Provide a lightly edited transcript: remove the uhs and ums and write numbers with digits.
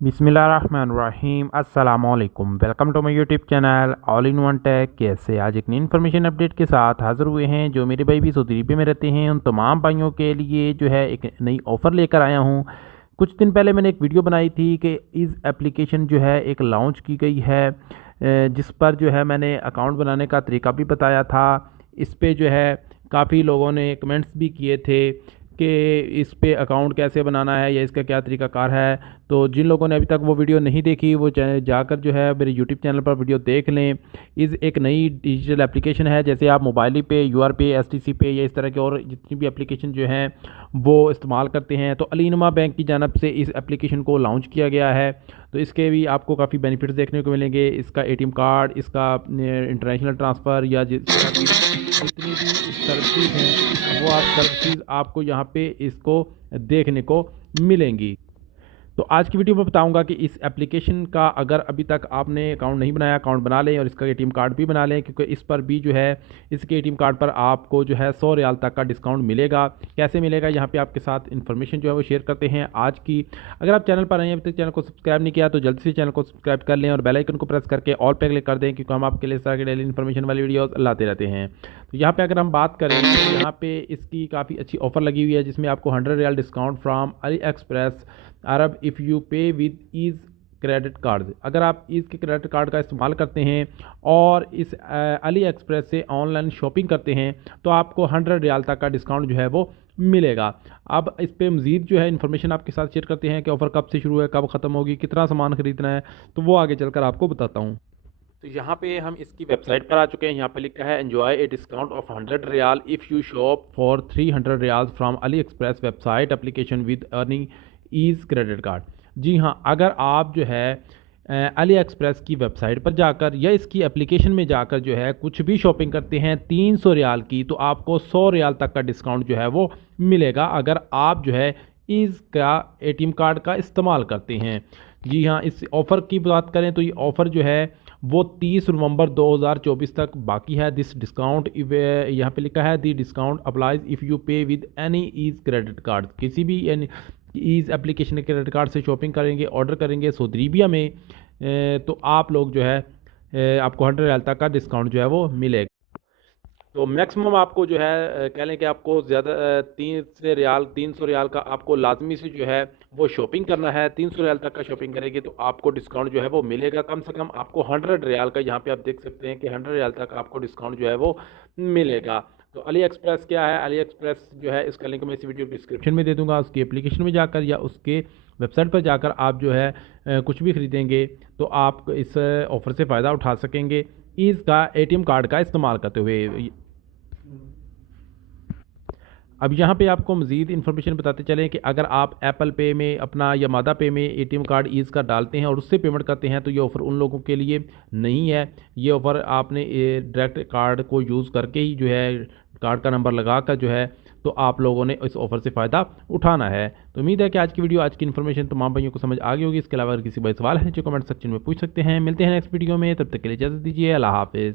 बिस्मिल्लाहिर्रहमानिर्रहीम अस्सलामुअलैकुम। Welcome to my YouTube channel all in one tech. कैसे आज एक नई इन्फॉर्मेशन अपडेट के साथ हाज़िर हुए हैं। जो मेरे भाई भी सऊदी अरबिया में रहते हैं उन तमाम भाइयों के लिए जो है एक नई ऑफ़र लेकर आया हूँ। कुछ दिन पहले मैंने एक वीडियो बनाई थी कि इस एप्लीकेशन जो है एक लॉन्च की गई है, जिस पर जो है मैंने अकाउंट बनाने का तरीका भी बताया था। इस पे जो है काफ़ी लोगों ने कमेंट्स भी किए थे कि इस पे अकाउंट कैसे बनाना है या इसका क्या तरीक़ाकार है। तो जिन लोगों ने अभी तक वो वीडियो नहीं देखी वो जाकर जो है मेरे यूट्यूब चैनल पर वीडियो देख लें। इस एक नई डिजिटल एप्लीकेशन है, जैसे आप मोबाइल पे, यूआर पे, एसटीसी पे या इस तरह के और जितनी भी एप्लीकेशन जो हैं वो इस्तेमाल करते हैं। तो अलीनुमा बैंक की जानब से इस एप्लीकेशन को लॉन्च किया गया है। तो इसके भी आपको काफ़ी बेनिफिट्स देखने को मिलेंगे। इसका एटीएम कार्ड, इसका इंटरनेशनल ट्रांसफ़र या जितनी भी सर्विसेज हैं वो आप सर्विसेज आपको यहाँ पे इसको देखने को मिलेंगी। तो आज की वीडियो में बताऊंगा कि इस एप्लीकेशन का अगर अभी तक आपने अकाउंट नहीं बनाया, अकाउंट बना लें और इसका एटीएम कार्ड भी बना लें, क्योंकि इस पर भी जो है इसके एटीएम कार्ड पर आपको जो है 100 रियाल तक का डिस्काउंट मिलेगा। कैसे मिलेगा यहाँ पे आपके साथ इन्फॉर्मेशन जो है वो शेयर करते हैं आज की। अगर आप चैनल पर आए हैं, अभी तक चैनल को सब्सक्राइब नहीं किया तो जल्दी से चैनल को सब्सक्राइब कर लें और बेल आइकन को प्रेस करके ऑल पे क्लिक कर दें, क्योंकि हम आपके लिए इस तरह की डेली इन्फॉर्मेशन वाली वीडियोस लाते रहते हैं। तो यहाँ पे अगर हम बात करें तो यहाँ पे इसकी काफ़ी अच्छी ऑफर लगी हुई है, जिसमें आपको 100 रियाल डिस्काउंट फ्राम अली एक्सप्रेस अरब if you pay with ease credit card. अगर आप ईज़ के क्रेडिट कार्ड का इस्तेमाल करते हैं और इस अली एक्सप्रेस से ऑनलाइन शॉपिंग करते हैं तो आपको 100 रियाल तक का डिस्काउंट जो है वो मिलेगा। अब इस पर मज़ीद जो है इन्फॉर्मेशन आपके साथ शेयर करते हैं कि ऑफ़र कब से शुरू है, कब ख़त्म होगी, कितना सामान ख़रीदना है, तो वो आगे चलकर आपको बताता हूँ। तो यहाँ पे हम इसकी वेबसाइट पर आ चुके हैं। यहाँ पे लिखा है enjoy a discount of 100 riyal if you shop for 300 riyal from AliExpress website application with earning is credit card. जी हाँ, अगर आप जो है अली एक्सप्रेस की वेबसाइट पर जाकर या इसकी एप्लीकेशन में जाकर जो है कुछ भी शॉपिंग करते हैं 300 रियाल की, तो आपको 100 रियाल तक का डिस्काउंट जो है वो मिलेगा, अगर आप जो है इसका एटीएम कार्ड का इस्तेमाल करते हैं। जी हाँ, इस ऑफ़र की बात करें तो ये ऑफ़र जो है वो 30 नवंबर 2024 तक बाकी है। दिस डिस्काउंट यहाँ पे लिखा है दी discount applies if you pay with any ease credit card. किसी भी ईज़ एप्लीकेशन के क्रेडिट कार्ड से शॉपिंग करेंगे, ऑर्डर करेंगे सऊदी अरबिया में, तो आप लोग जो है आपको 100 रियाल तक का डिस्काउंट जो है वो मिलेगा। तो मैक्सिमम आपको जो है कह लें कि आपको ज़्यादा 300 रियाल का आपको लाजमी से जो है वो शॉपिंग करना है। 300 रियाल तक का शॉपिंग करेंगे तो आपको डिस्काउंट जो है वो मिलेगा। कम से कम आपको 100 रियाल का, यहाँ पे आप देख सकते हैं कि 100 रियाल तक आपको डिस्काउंट जो है वो मिलेगा। तो अली एक्सप्रेस क्या है, अली एक्सप्रेस जो है इसका लिंक मैं इस वीडियो डिस्क्रिप्शन में दे दूँगा। उसकी एप्लीकेशन में जाकर या उसके वेबसाइट पर जाकर आप जो है कुछ भी ख़रीदेंगे तो आप इस ऑफ़र से फ़ायदा उठा सकेंगे ईज़ का एटीएम कार्ड का इस्तेमाल करते हुए। अब यहाँ पे आपको मज़ीद इन्फॉर्मेशन बताते चलें कि अगर आप एप्पल पे में अपना या मादा पे में एटीएम कार्ड ईज़ का डालते हैं और उससे पेमेंट करते हैं तो ये ऑफ़र उन लोगों के लिए नहीं है। ये ऑफ़र आपने डायरेक्ट कार्ड को यूज़ करके ही जो है कार्ड का नंबर लगा कर जो है तो आप लोगों ने इस ऑफ़र से फ़ायदा उठाना है। तो उम्मीद है कि आज की वीडियो, आज की इन्फॉर्मेशन तमाम भाइयों को समझ आ गई होगी। इसके अलावा अगर किसी भाई सवाल है जो कमेंट सेक्शन में पूछ सकते हैं। मिलते हैं नेक्स्ट वीडियो में, तब तक के लिए इजाज़त दीजिए। अल्लाह हाफ़िज़।